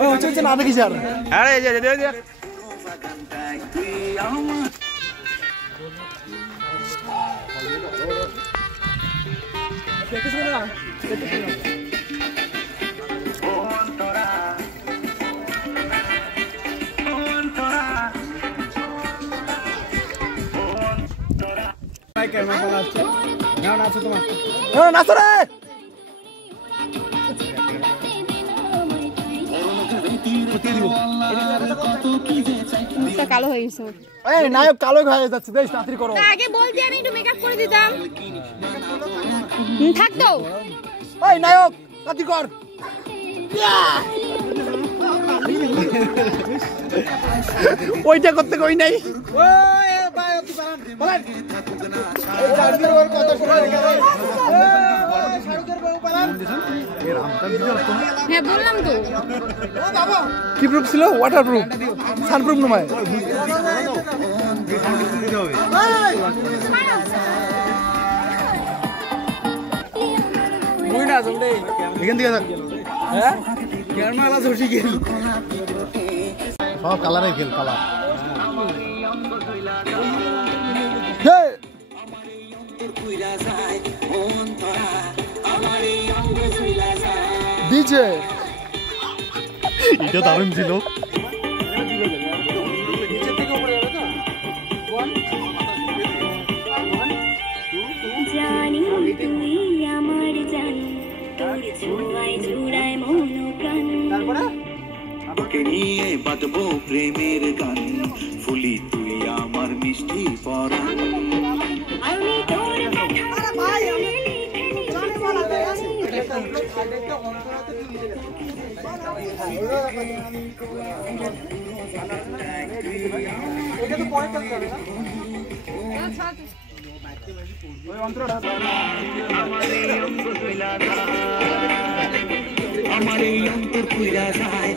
ওই হচ্ছে না দেখি স্যার আরে এই যে কালো হয়ে গেছে। এই নায়ক কালো হয়ে যাচ্ছে, বেশ তাড়াতাড়ি করো। আগে বলতে আমি একটু মেকআপ করে দিতাম। থাক তো। ওই নায়ক তাড়াতাড়ি কর। ওইটা করতে কই নাই। ওই ভাই তুই বলেন এই চার্জের ওর কথা শুনে গেল। হ্যাঁ বললাম তো। কি প্রুফ ছিল? ওয়াটার প্রুফ, সানপ্রুফ নয়। মুই না জলদি এখান থেকে থাক। হ্যাঁ ক্যামেরা ধরছি গেল সব কালারে খেল কালার। ডিজে এটা দারুণ ছিল। জানি তুই আমার জান, তোর ছোঁয়ায় জুড়ায় মন প্রাণ। তোকে নিয়ে বাঁধবো প্রেমের গান, ফুলি তুই আমার মিষ্টি পরাণ। আমি তোর আমার এই অন্তর কইরা যায়